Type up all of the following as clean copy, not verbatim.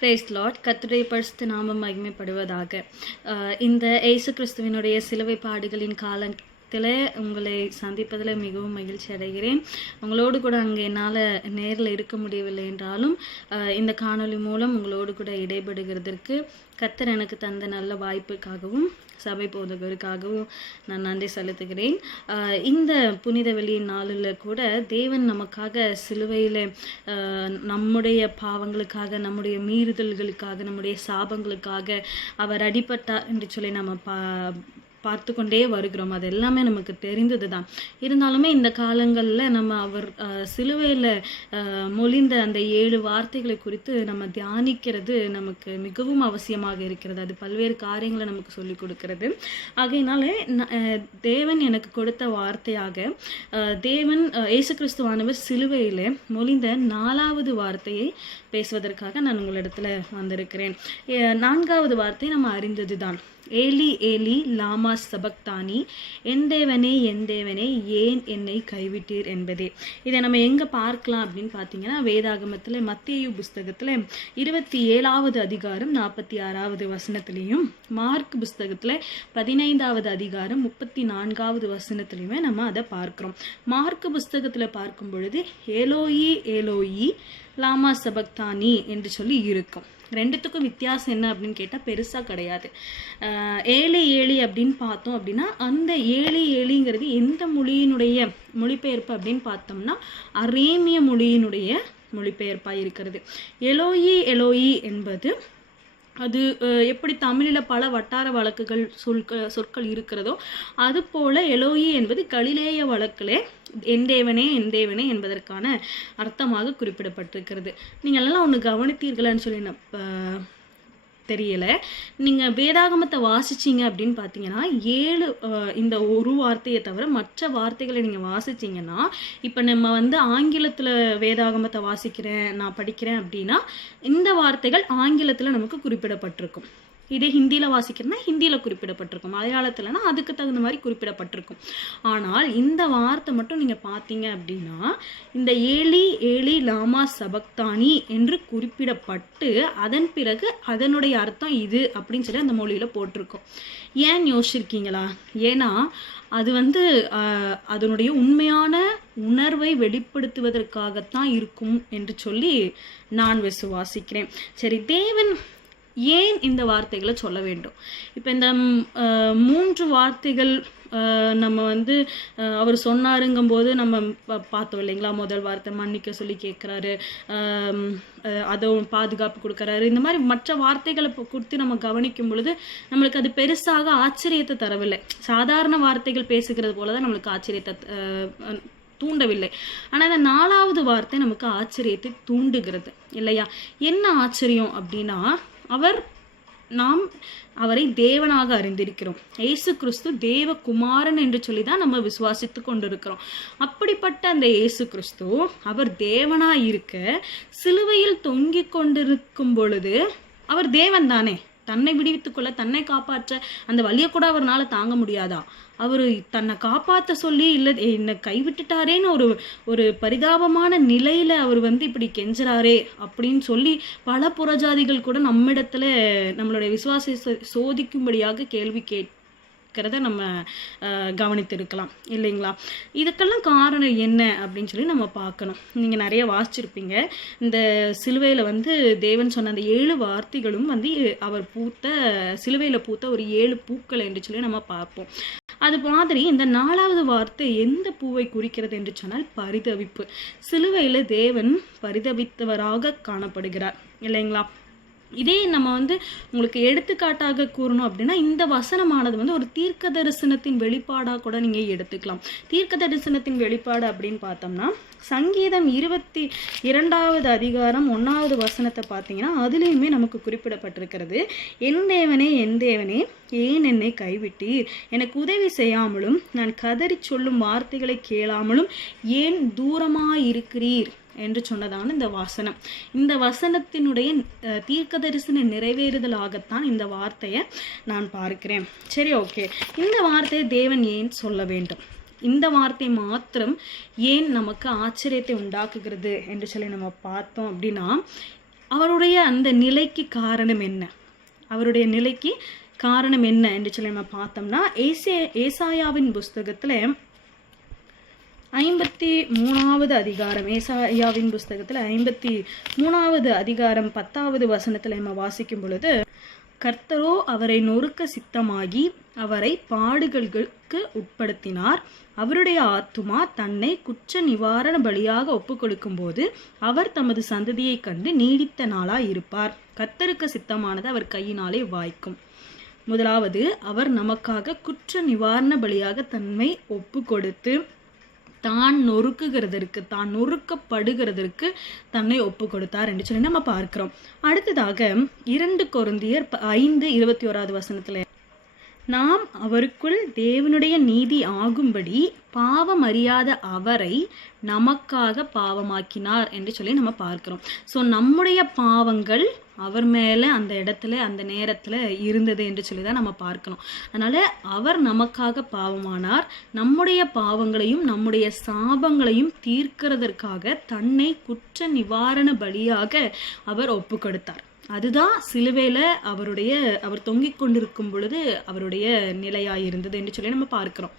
Price Lord. கர்த்தருடைய பரிசுத்த நாமம் மகிமைப்படுவதாக. இந்த இயேசு கிறிஸ்துவினுடைய சிலுவை பாடுகளின் காலத்தில் உங்களை சந்திப்பதில் மிகவும் மகிழ்ச்சி அடைகிறேன். உங்களோடு கூட அங்கே என்னால் நேரில் இருக்க முடியவில்லை என்றாலும் இந்த காணொளி மூலம் உங்களோடு கூட இடைபடுகிறதற்கு கர்த்தர் எனக்கு தந்த நல்ல வாய்ப்புக்காகவும் சபை போதகருக்காகவும் நான் நன்றி செலுத்துகிறேன். இந்த புனித வெளியின் நாளில் கூட தேவன் நமக்காக சிலுவையில் நம்முடைய பாவங்களுக்காக, நம்முடைய மீறுதல்களுக்காக, நம்முடைய சாபங்களுக்காக அவர் அடிபட்டார் என்று சொல்லி நம்ம பார்த்து கொண்டே வருகிறோம். அது எல்லாமே நமக்கு தெரிந்தது தான். இருந்தாலுமே இந்த காலங்களில் நம்ம அவர் சிலுவையில் மொழிந்த அந்த 7 வார்த்தைகளை குறித்து நம்ம தியானிக்கிறது நமக்கு மிகவும் அவசியமாக இருக்கிறது. அது பல்வேறு காரியங்களை நமக்கு சொல்லிக் கொடுக்கிறது. ஆகையினால தேவன் எனக்கு கொடுத்த வார்த்தையாக தேவன் இயேசு கிறிஸ்துவானவர் சிலுவையில் மொழிந்த 4வது வார்த்தையை பேசுவதற்காக நான் உங்களிடத்துல வந்திருக்கிறேன். 4வது வார்த்தை நம்ம அறிந்தது தான். ஏலி ஏலி லாமா சபக்தானி, என் தேவனே என் தேவனே ஏன் என்னை கைவிட்டீர் என்பதே. இதை நம்ம எங்கே பார்க்கலாம் அப்படின்னு பார்த்தீங்கன்னா, வேதாகமத்தில் மத்தேயு புஸ்தகத்தில் 27வது அதிகாரம் 46வது வசனத்திலையும், மார்க் புஸ்தகத்தில் 15வது அதிகாரம் 34வது வசனத்திலையுமே நம்ம அதை பார்க்குறோம். மார்க் புஸ்தகத்தில் பார்க்கும் பொழுது ஏலோயி ஏலோயி லாமா சபக்தானி என்று சொல்லி இருக்கும். ரெண்டுத்துக்கும் வித்தியாசம் என்ன அப்படின்னு கேட்டால் பெருசாக கிடையாது. ஏழி ஏழி அப்படின்னு பார்த்தோம் அப்படின்னா, அந்த ஏழி ஏழிங்கிறது எந்த மொழியினுடைய மொழிபெயர்ப்பு அப்படின்னு பார்த்தோம்னா அரேமிய மொழியினுடைய மொழிபெயர்ப்பாக இருக்கிறது. எலோயி எலோயி என்பது அது எப்படி தமிழில் பல வட்டார வழக்குகள் சொற்கள் இருக்கிறதோ அது போல எலோயி என்பது கலிலேய வழக்கிலே என் தேவனே என் தேவனே என்பதற்கான அர்த்தமாக குறிப்பிடப்பட்டிருக்கிறது. நீங்கள் எல்லாம் ஒன்று கவனித்தீர்களான்னு சொல்லி தெரியல. நீங்கள் வேதாகமத்தை வாசிச்சிங்க அப்படின்னு பார்த்தீங்கன்னா 7 இந்த ஒரு வார்த்தையை தவிர மற்ற வார்த்தைகளை நீங்கள் வாசிச்சிங்கன்னா, இப்போ நம்ம ஆங்கிலத்தில் வேதாகமத்தை நான் படிக்கிறேன் அப்படின்னா இந்த வார்த்தைகள் ஆங்கிலத்தில் நமக்கு குறிப்பிடப்பட்டிருக்கும். இதே ஹிந்தியில் வாசிக்கிறேன்னா ஹிந்தியில் குறிப்பிடப்பட்டிருக்கும், மலையாளத்தில்னா அதுக்கு தகுந்த மாதிரி குறிப்பிடப்பட்டிருக்கும். ஆனால் இந்த வார்த்தை மட்டும் நீங்கள் பார்த்தீங்க அப்படின்னா இந்த ஏலி ஏலி லாமா சபக்தானி என்று குறிப்பிடப்பட்டு அதன் பிறகு அதனுடைய அர்த்தம் இது அப்படின்னு சொல்லி அந்த மொழியில் போட்டிருக்கும். ஏன் யோசிச்சிருக்கீங்களா? ஏன்னா அது அதனுடைய உண்மையான உணர்வை வெளிப்படுத்துவதற்காகத்தான் இருக்கும் என்று சொல்லி நான் விசுவாசிக்கிறேன். சரி, தேவன் ஏன் இந்த வார்த்தைகளை சொல்ல வேண்டும்? இப்போ இந்த 3 வார்த்தைகள் நம்ம அவர் சொன்னாருங்கும்போது நம்ம பார்த்தோம் இல்லைங்களா? முதல் வார்த்தை மன்னிக்க சொல்லி கேட்குறாரு, அதை பாதுகாப்பு கொடுக்குறாரு. இந்த மாதிரி மற்ற வார்த்தைகளை கொடுத்து நம்ம கவனிக்கும் பொழுது நம்மளுக்கு அது பெருசாக ஆச்சரியத்தை தரவில்லை. சாதாரண வார்த்தைகள் பேசுகிறது போல தான் நம்மளுக்கு ஆச்சரியத்தை தூண்டவில்லை. ஆனால் இந்த 4வது வார்த்தை நமக்கு ஆச்சரியத்தை தூண்டுகிறது இல்லையா? என்ன ஆச்சரியம் அப்படின்னா, நாம் அவரை தேவனாக அறிந்திருக்கிறோம். இயேசு கிறிஸ்து தேவகுமாரன் என்று சொல்லி தான் நம்ம விசுவாசித்து கொண்டிருக்கிறோம். அப்படிப்பட்ட அந்த இயேசு கிறிஸ்து அவர் தேவனாக இருக்க சிலுவையில் தொங்கிக் கொண்டிருக்கும் பொழுது அவர் தேவன் தானே. தன்னை விடுவித்துக்கொள்ள, தன்னை காப்பாற்ற அந்த வலியை கூட அவர்னால தாங்க முடியாதா? அவர் தன்னை காப்பாற்ற சொல்லி இல்லை என்னை கைவிட்டுட்டாரேன்னு ஒரு பரிதாபமான நிலையில் அவர் இப்படி கெஞ்சுறாரே அப்படின்னு சொல்லி பல புறஜாதிகள் கூட நம்மிடத்துல நம்மளுடைய விசுவாசத்தை சோதிக்கும்படியாக கேள்வி கேட்கிறத நம்ம கவனித்திருக்கலாம் இல்லைங்களா? இதுக்கெல்லாம் காரணம் என்ன அப்படின்னு சொல்லி நம்ம பார்க்கணும். நீங்கள் நிறைய வாசிச்சிருப்பீங்க. இந்த சிலுவையில் தேவன் சொன்ன அந்த 7 வார்த்தைகளும் அவர் சிலுவையில் பூத்த ஒரு 7 பூக்கள் என்று சொல்லி நம்ம பார்ப்போம். அது மாதிரி இந்த 4வது வார்த்தை எந்த பூவை குறிக்கிறது என்று சொன்னால் பரிதவிப்பு. சிலுவையில் தேவன் பரிதவித்தவராக காணப்படுகிறார் இல்லைங்களா? இதே நம்ம உங்களுக்கு எடுத்துக்காட்டாக கூறணும் அப்படின்னா, இந்த வசனமானது ஒரு தீர்க்க தரிசனத்தின் வெளிப்பாடாக கூட நீங்கள் எடுத்துக்கலாம். தீர்க்க தரிசனத்தின் வெளிப்பாடு அப்படின்னு பார்த்தோம்னா, சங்கீதம் 22வது அதிகாரம் 1வது வசனத்தை பார்த்தீங்கன்னா அதுலேயுமே நமக்கு குறிப்பிடப்பட்டிருக்கிறது. என் தேவனே என் தேவனே ஏன் என்னை கைவிட்டீர், எனக்கு உதவி செய்யாமலும் நான் கதறி சொல்லும் வார்த்தைகளை கேளாமலும் ஏன் தூரமாயிருக்கிறீர் என்று சொன்னதான இந்த வசனம். இந்த வசனத்தினுடைய தீர்க்க தரிசன நிறைவேறுதலாகத்தான் இந்த வார்த்தையை நான் பார்க்கிறேன். சரி, ஓகே, இந்த வார்த்தையை தேவன் ஏன் சொல்ல வேண்டும்? இந்த வார்த்தை மாத்திரம் ஏன் நமக்கு ஆச்சரியத்தை உண்டாக்குகிறது என்று சொல்லி நம்ம பார்த்தோம் அப்படின்னா, அவருடைய அந்த நிலைக்கு காரணம் என்ன, அவருடைய நிலைக்கு காரணம் என்ன என்று சொல்லி நம்ம பார்த்தோம்னா, ஏசாயாவின் புஸ்தகத்தில் 53வது அதிகாரம், ஏசாயாவின் புஸ்தகத்தில் 53வது அதிகாரம் 10வது வசனத்தில் நம்ம வாசிக்கும் பொழுது, கர்த்தரோ அவரை நொறுக்க சித்தமாகி அவரை பாடுகளுக்கு உட்படுத்தினார். அவருடைய ஆத்துமா தன்னை குற்ற நிவாரண பலியாக ஒப்பு கொடுக்கும் போது அவர் தமது சந்ததியை கண்டு நீடித்த நாளாய் இருப்பார். கர்த்தருக்கு சித்தமானது அவர் கையினாலே வாய்க்கும். முதலாவது, அவர் நமக்காக குற்ற நிவாரண பலியாக தன்னை ஒப்பு கொடுத்து தான் நொறுக்குகிறதற்கு, தான் நொறுக்கப்படுகிறதற்கு தன்னை ஒப்பு கொடுத்தார் என்று சொல்லி நம்ம பார்க்கிறோம். அடுத்ததாக 2 கொரிந்தியர் 5:21 வசனத்துல, நாம் அவருக்குள் தேவனுடைய நீதி ஆகும்படி பாவம் அறியாத அவரை நமக்காக பாவமாக்கினார் என்று சொல்லி நம்ம பார்க்கிறோம். ஸோ நம்முடைய பாவங்கள் அவர் மேலே அந்த இடத்துல அந்த நேரத்தில் இருந்தது என்று சொல்லி தான் நம்ம பார்க்கணும். அதனால் அவர் நமக்காக பாவமானார். நம்முடைய பாவங்களையும் நம்முடைய சாபங்களையும் தீர்க்கிறதற்காக தன்னை குற்ற நிவாரண பலியாக அவர் ஒப்பு கொடுத்தார். அதுதான் சிலுவையில் அவர் தொங்கிக் கொண்டிருக்கும் பொழுது அவருடைய நிலையாயிருந்தது என்று சொல்லி நம்ம பார்க்கிறோம்.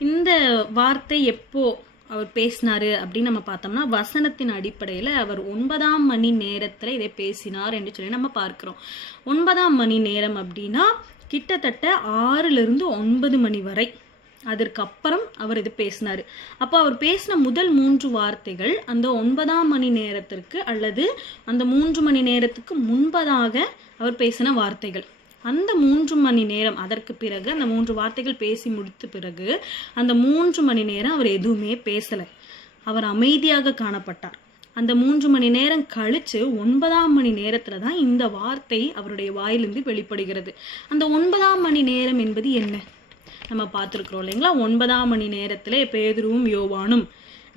இந்த வார்த்தை எப்போ அவர் பேசினாரு அப்படின்னு நம்ம பார்த்தோம்னா, வசனத்தின் அடிப்படையில் அவர் 9ஆம் மணி நேரத்தில் இதை பேசினார் என்று சொல்லி நம்ம பார்க்கிறோம். 9ஆம் மணி நேரம் அப்படின்னா கிட்டத்தட்ட 6லிருந்து 9 மணி வரை, அதற்கப்புறம் அவர் இது பேசினார். அப்போ அவர் பேசின முதல் 3 வார்த்தைகள் அந்த 9ஆம் மணி நேரத்திற்கு அல்லது அந்த 3 மணி நேரத்துக்கு முன்பதாக அவர் பேசின வார்த்தைகள். அந்த 3 மணி நேரம், அதற்கு பிறகு அந்த 3 வார்த்தைகள் பேசி முடித்த பிறகு அந்த 3 மணி நேரம் அவர் எதுவுமே பேசலை. அவர் அமைதியாக காணப்பட்டார். அந்த 3 மணி நேரம் கழித்து 9ஆம் மணி நேரத்தில் தான் இந்த வார்த்தை அவருடைய வாயிலிருந்து வெளிப்படுகிறது. அந்த 9ஆம் மணி நேரம் என்பது என்ன நம்ம பார்த்துருக்குறோம் இல்லைங்களா? 9ஆம் மணி நேரத்தில் பேதுருவும் யோவானும்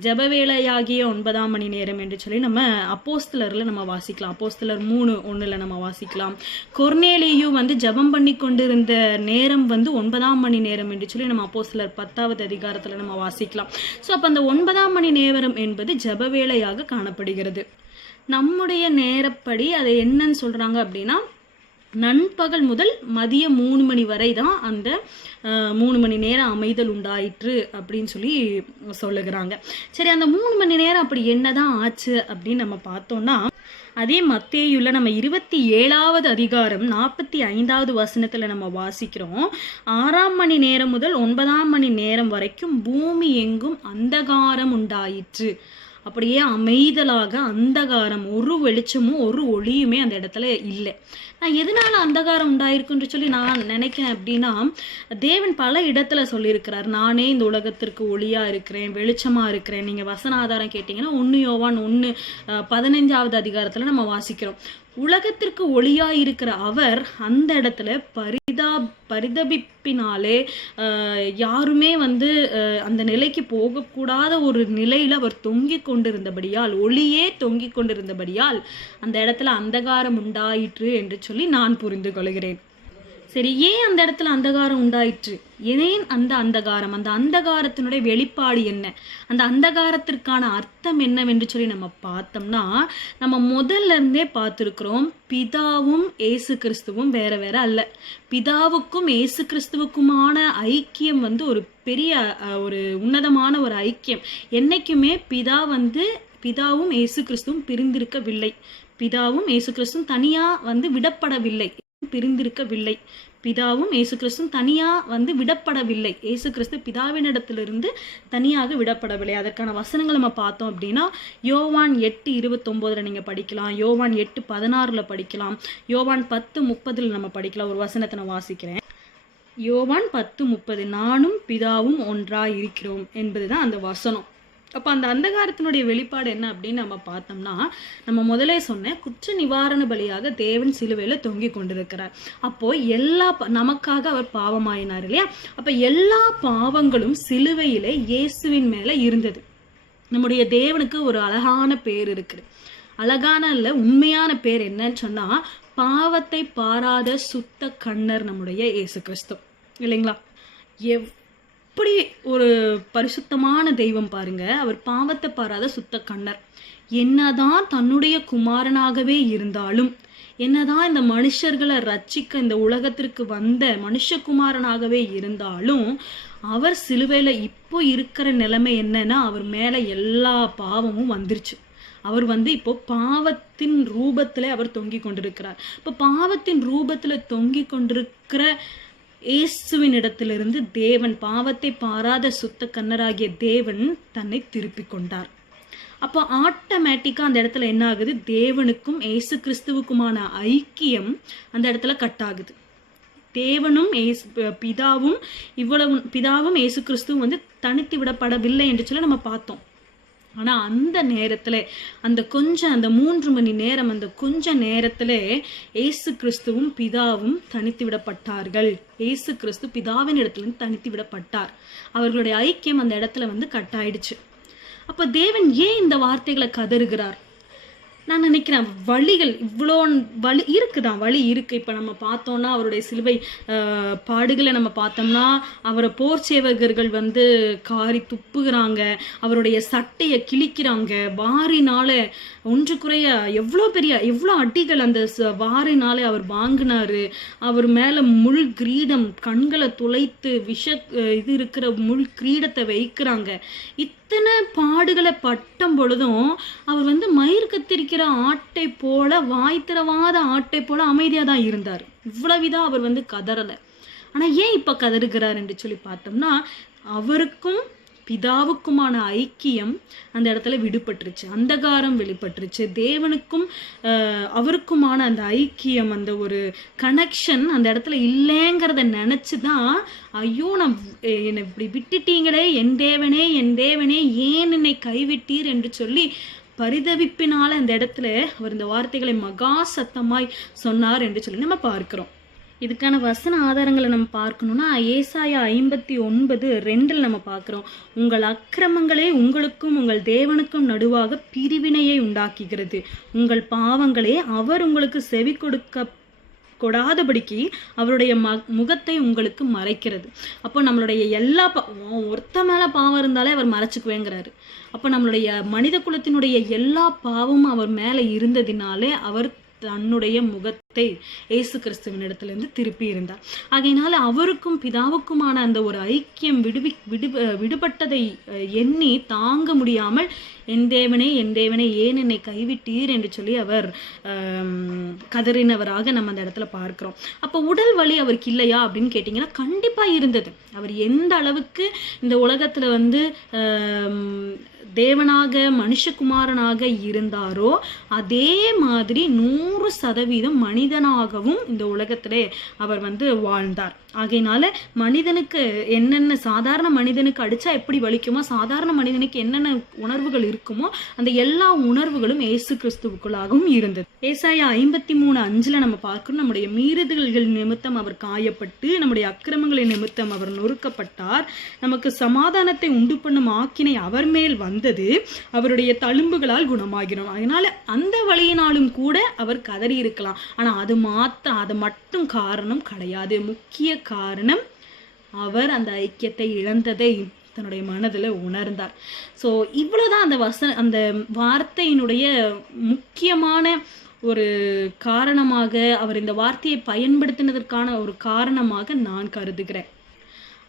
ஜபவேளையாகிய 9ஆம் மணி நேரம் என்று சொல்லி நம்ம அப்போஸ்தலரில் நம்ம வாசிக்கலாம். அப்போஸ்தலர் 3:1 நம்ம வாசிக்கலாம். கொர்நேலியு ஜபம் பண்ணி கொண்டிருந்த நேரம் 9ஆம் மணி நேரம் என்று சொல்லி நம்ம அப்போஸ்தலர் 10வது அதிகாரத்தில் நம்ம வாசிக்கலாம். ஸோ அப்போ அந்த 9ஆம் மணி நேரம் என்பது ஜபவேளையாக காணப்படுகிறது. நம்முடைய நேரப்படி அதை என்னன்னு சொல்கிறாங்க அப்படின்னா, நண்பகல் முதல் மதியம் 3 மணி வரை தான் அந்த 3 மணி நேரம் அமைதல் உண்டாயிற்று அப்படின்னு சொல்லி சொல்லுகிறாங்க. சரி, அந்த 3 மணி நேரம் அப்படி என்னதான் ஆச்சு அப்படின்னு நம்ம பார்த்தோம்னா, அதே மத்தேயுல நம்ம 27வது அதிகாரம் 45வது வசனத்தில் நம்ம வாசிக்கிறோம். 6ஆம் மணி நேரம் முதல் 9ஆம் மணி நேரம் வரைக்கும் பூமி எங்கும் அந்தகாரம் உண்டாயிற்று. அப்படியே அமைதலாக அந்தகாரம், ஒரு வெளிச்சமும் ஒரு ஒளியுமே அந்த இடத்துல இல்லை. நான் எதனால அந்தகாரம் உண்டாயிருக்குன்னு சொல்லி நான் நினைக்கிறேன் அப்படின்னா, தேவன் பல இடத்துல சொல்லியிருக்கிறார், நானே இந்த உலகத்திற்கு ஒளியா இருக்கிறேன், வெளிச்சமா இருக்கிறேன். நீங்க வசன ஆதாரம் கேட்டீங்கன்னா 1 யோவான் 1:15வது அதிகாரத்துல நம்ம வாசிக்கிறோம். உலகத்திற்கு ஒளியா இருக்கிற அவர் அந்த இடத்துல பரிதபிப்பினாலே யாருமே அந்த நிலைக்கு போகக்கூடாத ஒரு நிலையில அவர் தொங்கிக் கொண்டிருந்தபடியால், ஒளியே தொங்கிக் கொண்டிருந்தபடியால் அந்த இடத்துல அந்தகாரம் உண்டாயிற்று என்று சொல்லி நான் புரிந்து கொள்கிறேன். சரி, ஏன் அந்த இடத்துல அந்தகாரம் உண்டாயிற்று? ஏன் அந்த அந்தகாரம், அந்த அந்தகாரத்தினுடைய வெளிப்பாடு என்ன, அந்த அந்தகாரத்திற்கான அர்த்தம் என்னவென்று சொல்லி நம்ம பார்த்தோம்னா, நம்ம முதல்ல இருந்தே பார்த்துருக்கிறோம், பிதாவும் ஏசு கிறிஸ்துவும் வேற வேற அல்ல. பிதாவுக்கும் ஏசு கிறிஸ்துவுக்குமான ஐக்கியம் ஒரு பெரிய ஒரு உன்னதமான ஒரு ஐக்கியம். என்னைக்குமே பிதாவும் ஏசு கிறிஸ்துவும் பிரிந்திருக்கவில்லை. பிதாவும் ஏசு கிறிஸ்துவும் தனியா விடப்படவில்லை, பிரிந்திருக்கவில்லை. பிதாவும் ஏசு கிறிஸ்துவும் தனியா விடப்படவில்லை. ஏசு கிறிஸ்து பிதாவினிடத்திலிருந்து தனியாக விடப்படவில்லை. அதற்கான வசனங்கள் நம்ம பார்த்தோம் அப்படின்னா, யோவான் 8:29 நீங்க படிக்கலாம், யோவான் 8:16 படிக்கலாம், யோவான் 10:30 நம்ம படிக்கலாம். ஒரு வசனத்தை நான் வாசிக்கிறேன். யோவான் 10:30, நானும் பிதாவும் ஒன்றாய் இருக்கிறோம் என்பதுதான் அந்த வசனம். அப்போ அந்த அந்தகாரத்தினுடைய வெளிப்பாடு என்ன அப்படின்னு நம்ம பார்த்தோம்னா, நம்ம முதலே சொன்ன குற்ற நிவாரண பலியாக தேவன் சிலுவையில் தொங்கி கொண்டிருக்கிறார். அப்போ நமக்காக அவர் பாவமாயினார் இல்லையா? அப்போ எல்லா பாவங்களும் சிலுவையிலே இயேசுவின் மேலே இருந்தது. நம்முடைய தேவனுக்கு ஒரு அழகான பேர் இருக்குது. அழகான இல்லை, உண்மையான பேர் என்னன்னு சொன்னா, பாவத்தை பாராத சுத்த கண்ணர் நம்முடைய இயேசு கிறிஸ்து இல்லைங்களா? அப்படி ஒரு பரிசுத்தமான தெய்வம் பாருங்க. அவர் பாவத்தை பாராத சுத்த கண்ணர். என்னதான் தன்னுடைய குமாரனாகவே இருந்தாலும், என்னதான் இந்த மனுஷர்களை ரட்சிக்க இந்த உலகத்திற்கு வந்த மனுஷகுமாரனாகவே இருந்தாலும், அவர் சிலுவையில இப்போ இருக்கிற நிலைமை என்னன்னா, அவர் மேல எல்லா பாவமும் வந்துருச்சு. அவர் இப்போ பாவத்தின் ரூபத்துல அவர் தொங்கி கொண்டிருக்கிறார். இப்போ பாவத்தின் ரூபத்துல தொங்கி கொண்டிருக்கிற இயேசுவின் இடத்திலிருந்து தேவன், பாவத்தை பாராத சுத்த கண்ணராகிய தேவன் தன்னை திருப்பி கொண்டார். அப்போ ஆட்டோமேட்டிக்கா அந்த இடத்துல என்ன ஆகுது, தேவனுக்கும் இயேசு கிறிஸ்துவுக்குமான ஐக்கியம் அந்த இடத்துல கட் ஆகுது. தேவனும் பிதாவும் பிதாவும் இயேசு கிறிஸ்துவும் தனித்து விடப்படவில்லை என்று சொல்லி நம்ம பார்த்தோம். ஆனா அந்த நேரத்துல அந்த 3 மணி நேரம், அந்த கொஞ்ச நேரத்துல இயேசு கிறிஸ்துவும் பிதாவும் தனித்து விடப்பட்டார்கள். இயேசு கிறிஸ்து பிதாவின் இடத்துல தனித்து விடப்பட்டார். அவர்களுடைய ஐக்கியம் அந்த இடத்துல கட் ஆயிடுச்சு. அப்ப தேவன் ஏன் இந்த வார்த்தைகளை கதறுகிறார்? நான் நினைக்கிறேன், வழிகள் இவ்வளோ வழி இருக்குதான், வழி இருக்கு. இப்போ நம்ம பார்த்தோம்னா அவருடைய சிலுவை பாடுகளை நம்ம பார்த்தோம்னா, அவரை போர் சேவகர்கள் காரி துப்புகிறாங்க, அவருடைய சட்டையை கிழிக்கிறாங்க, வாரினால ஒன்று குறைய எவ்வளோ அடிகள் அந்த வாரினாலே அவர் வாங்கினாரு. அவர் மேல முள் கிரீடம், கண்களை துளைத்து இது இருக்கிற முள் கிரீடத்தை வைக்கிறாங்க. இத்தனை பாடுகளை பட்டும் பொழுதும் அவர் மயிர் கத்திரிக்கிற ஆட்டை போல, வாய் திறவாத ஆட்டை போல அமைதியா தான் இருந்தார். இவ்வளவுதான் அவர் கதறல. ஆனா ஏன் இப்ப கதறுகிறார் என்று சொல்லி பார்த்தோம்னா, அவருக்கும் பிதாவுக்குமான ஐக்கியம் அந்த இடத்துல விடுபட்டுருச்சு, அந்தகாரம் வெளிப்பட்டுருச்சு. தேவனுக்கும் அவருக்குமான அந்த ஐக்கியம், அந்த ஒரு கனெக்ஷன் அந்த இடத்துல இல்லைங்கிறத நினைச்சுதான், ஐயோ நான் என்னை இப்படி விட்டுட்டீங்களே என் தேவனே, என் தேவனே ஏன் என்னை கைவிட்டீர் என்று சொல்லி பரிதவிப்பினால அந்த இடத்துல அவர் இந்த வார்த்தைகளை மகா சத்தமாய் சொன்னார் என்று சொல்லி நம்ம பார்க்கிறோம். இதுக்கான வசன ஆதாரங்களை நம்ம பார்க்கணும்னா ஏசாயா 59:2 நம்ம பார்க்கிறோம். உங்கள் அக்கிரமங்களே உங்களுக்கும் உங்கள் தேவனுக்கும் நடுவாக பிரிவினையை உண்டாக்குகிறது, உங்கள் பாவங்களே அவர் உங்களுக்கு செவி கொடாதபடிக்கு அவருடைய முகத்தை உங்களுக்கு மறைக்கிறது. அப்போ நம்மளுடைய எல்லா ஒருத்த மேல பாவம் இருந்தாலே அவர் மறைச்சுக்குவேங்கிறாரு. அப்போ நம்மளுடைய மனித குலத்தினுடைய எல்லா பாவமும் அவர் மேல இருந்ததினாலே அவர் தன்னுடைய முகத்தை இயேசு கிறிஸ்துவின் இடத்திலிருந்து திருப்பி இருந்தார். ஆகையினால அவருக்கும் பிதாவுக்குமான அந்த ஒரு ஐக்கியம் விடுபட்டதை எண்ணி தாங்க முடியாமல், என் தேவனே என் தேவனே ஏன் என்னை கைவிட்டீர் என்று சொல்லி அவர் கதறினவராக நம்ம அந்த இடத்துல பார்க்கிறோம். அப்போ உடல் வலி அவருக்கு இல்லையா அப்படின்னு கேட்டீங்கன்னா கண்டிப்பா இருந்தது. அவர் எந்த அளவுக்கு இந்த உலகத்துல தேவனாக மனுஷகுமாரனாக இருந்தாரோ அதே மாதிரி 100% மனிதனாகவும் இந்த உலகத்திலே அவர் வாழ்ந்தார். ஆகையினால மனிதனுக்கு என்னென்ன, சாதாரண மனிதனுக்கு அடிச்சா எப்படி வலிக்குமோ, சாதாரண மனிதனுக்கு என்னென்ன உணர்வுகள் இருக்குமோ அந்த எல்லா உணர்வுகளும் இயேசு கிறிஸ்துவுக்குள்ளாகவும் இருந்தது. ஏசாயா 53:5 நம்ம பார்க்கணும், நம்முடைய மீறுதல்கள் நிமித்தம் அவர் காயப்பட்டு, நம்முடைய அக்கிரமங்களின் நிமித்தம் அவர் நொறுக்கப்பட்டார், நமக்கு சமாதானத்தை உண்டு பண்ணும் ஆக்கினை அவர் மேல் வந்தது, அவருடைய தழும்புகளால் குணமாகிறோம். அதனால அந்த வழியினாலும் கூட அவர் கதறி இருக்கலாம். ஆனா அது மட்டும் காரணம் கிடையாது. முக்கிய காரணம் அவர் அந்த ஐக்கியத்தை இழந்ததை தன்னுடைய மனதில் உணர்ந்தார். ஸோ இவ்வளவுதான் அந்த வார்த்தையினுடைய முக்கியமான ஒரு காரணமாக, அவர் இந்த வார்த்தையை பயன்படுத்தினதற்கான ஒரு காரணமாக நான் கருதுகிறேன்.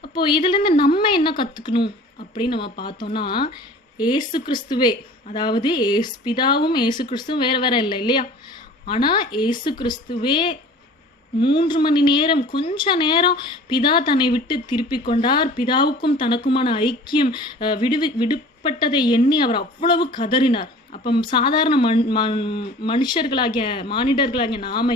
அப்போ இதுல இருந்து நம்ம என்ன கத்துக்கணும் அப்படின்னு நம்ம பார்த்தோம்னா, ஏசு கிறிஸ்துவே, அதாவது பிதாவும் ஏசு கிறிஸ்துவும் வேற வேற இல்லை இல்லையா? ஆனா ஏசு கிறிஸ்துவே 3 மணி நேரம், கொஞ்ச நேரம் பிதா தன்னை விட்டு திருப்பி கொண்டார். பிதாவுக்கும் தனக்குமான ஐக்கியம் விடுபட்டதை எண்ணி அவர் அவ்வளவு கதறினார். அப்போ சாதாரண மனுஷர்களாகிய மானிடர்களாகிய நாம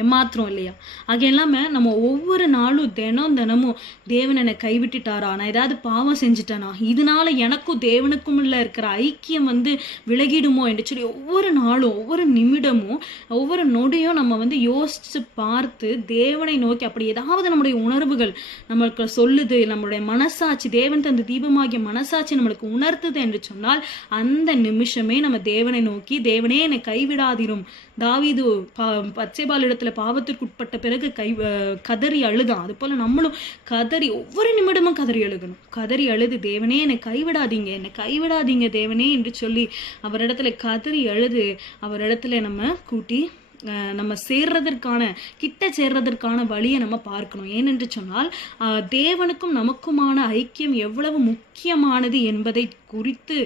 ஏமாத்திரம் இல்லையா? ஆக எல்லாமே நம்ம ஒவ்வொரு நாளும் தினமும் தேவன் என்னை கைவிட்டுட்டாரா, நான் ஏதாவது பாவம் செஞ்சுட்டேனா, இதனால எனக்கும் தேவனுக்கும் இருக்கிற ஐக்கியம் விலகிடுமோ என்று சொல்லி ஒவ்வொரு நாளும் ஒவ்வொரு நிமிடமும் ஒவ்வொரு நொடியும் நம்ம யோசிச்சு பார்த்து தேவனை நோக்கி, அப்படி ஏதாவது நம்முடைய உணர்வுகள் நம்மளுக்கு சொல்லுது, நம்மளுடைய மனசாட்சி, தேவன் தந்த தீபமாகிய மனசாட்சி நம்மளுக்கு உணர்த்துது என்று சொன்னால் அந்த நிமிஷமே எல்லாருமே நம்ம தேவனை நோக்கி, தேவனே என்னை கைவிடாதிரும். தாவீது பத்சேபாள் இடத்துல பாவத்திற்குட்பட்ட பிறகு கதறி அழுதான். அது போல நம்மளும் கதறி ஒவ்வொரு நிமிடமும் கதறி அழுகணும். கதறி அழுது, தேவனே என்னை கைவிடாதீங்க தேவனே என்று சொல்லி அவரிடத்துல கதறி அழுது அவரிடத்துல நம்ம கூட்டி நம்ம கிட்ட சேர்றதற்கான வழியை நம்ம பார்க்கணும். ஏனென்று சொன்னால் தேவனுக்கும் நமக்குமான ஐக்கியம் எவ்வளவு முக்கியமானது என்பதை குறித்து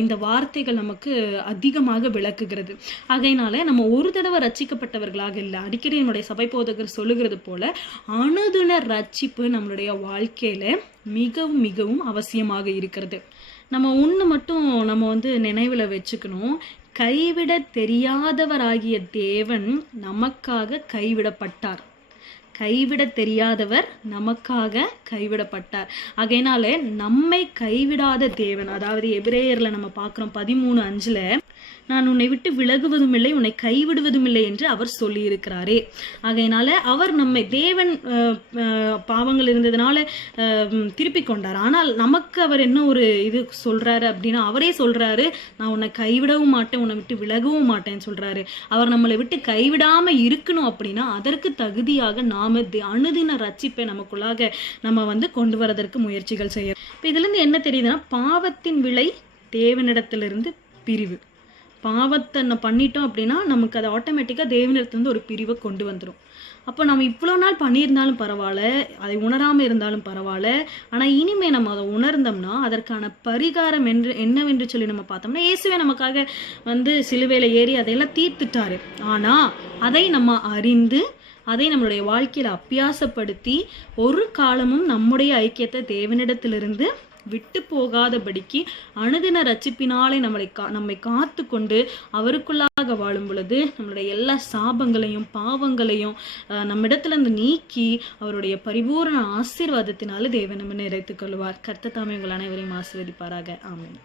இந்த வார்த்தைகள் நமக்கு அதிகமாக விளக்குகிறது. ஆகையினால நம்ம ஒரு தடவை ரட்சிக்கப்பட்டவர்களாக இல்லை, அடிக்கடி நம்முடைய சபை போதகர் சொல்லுகிறது போல அனுதின ரட்சிப்பு நம்மளுடைய வாழ்க்கையில மிகவும் மிகவும் அவசியமாக இருக்கிறது. நம்ம ஒன்று மட்டும் நம்ம நினைவில் வச்சுக்கணும், கைவிட தெரியாதவராகிய தேவன் நமக்காக கைவிடப்பட்டார். கைவிட தெரியாதவர் நமக்காக கைவிடப்பட்டார். ஆகையினால நம்மை கைவிடாத தேவன், அதாவது எபிரேயர்ல நம்ம பார்க்கிறோம் 13:5, நான் உன்னை விட்டு விலகுவதும் இல்லை, உன்னை கைவிடுவதும் இல்லை என்று அவர் சொல்லி இருக்கிறாரே. ஆகையினால அவர் நம்மை தேவன் பாவங்கள் இருந்ததுனால திருப்பி கொண்டார். ஆனால் நமக்கு அவர் என்ன ஒரு இது சொல்றாரு அப்படின்னா, அவரே சொல்றாரு, நான் உன்னை கைவிடவும் மாட்டேன், உன்னை விட்டு விலகவும் மாட்டேன்னு சொல்றாரு. அவர் நம்மளை விட்டு கைவிடாம இருக்கணும் அப்படின்னா அதற்கு தகுதியாக நாம அனுதின ரட்சிப்பை நமக்குள்ளாக நம்ம கொண்டு வரதற்கு முயற்சிகள் செய்ய. இப்போ இதுல இருந்து என்ன தெரியுதுன்னா, பாவத்தின் விலை தேவனிடத்திலிருந்து பிரிவு. பாவத்தை பண்ணிட்டோம் அப்படின்னா நமக்கு அது ஆட்டோமேட்டிக்காக தேவனிடத்துலேருந்து ஒரு பிரிவை கொண்டு வந்துடும். அப்போ நம்ம இவ்வளோ நாள் பண்ணியிருந்தாலும் பரவாயில்ல, அதை உணராமல் இருந்தாலும் பரவாயில்ல, ஆனால் இனிமே நம்ம அதை உணர்ந்தோம்னா அதற்கான பரிகாரம் என்னவென்று சொல்லி நம்ம பார்த்தோம்னா, இயேசுவே நமக்காக சிலுவையில ஏறி அதையெல்லாம் தீர்த்துட்டாரு. ஆனால் அதை நம்ம அறிந்து அதை நம்மளுடைய வாழ்க்கையில அபியாசப்படுத்தி ஒரு காலமும் நம்முடைய ஐக்கியத்தை தேவனிடத்திலிருந்து விட்டு போகாதபடிக்கு அனுதின ரட்சிப்பினாலே நம்மை காத்து கொண்டு அவருக்குள்ளாக வாழும் பொழுது நம்மளுடைய எல்லா சாபங்களையும் பாவங்களையும் நம்மிடத்துல இருந்து நீக்கி அவருடைய பரிபூரண ஆசீர்வாதத்தினால தேவன் நம்ம நிறைத்துக் கொள்வார். கர்த்தர் தாமே உங்கள் அனைவரையும் ஆசீர்வதிப்பாராக. ஆமென்.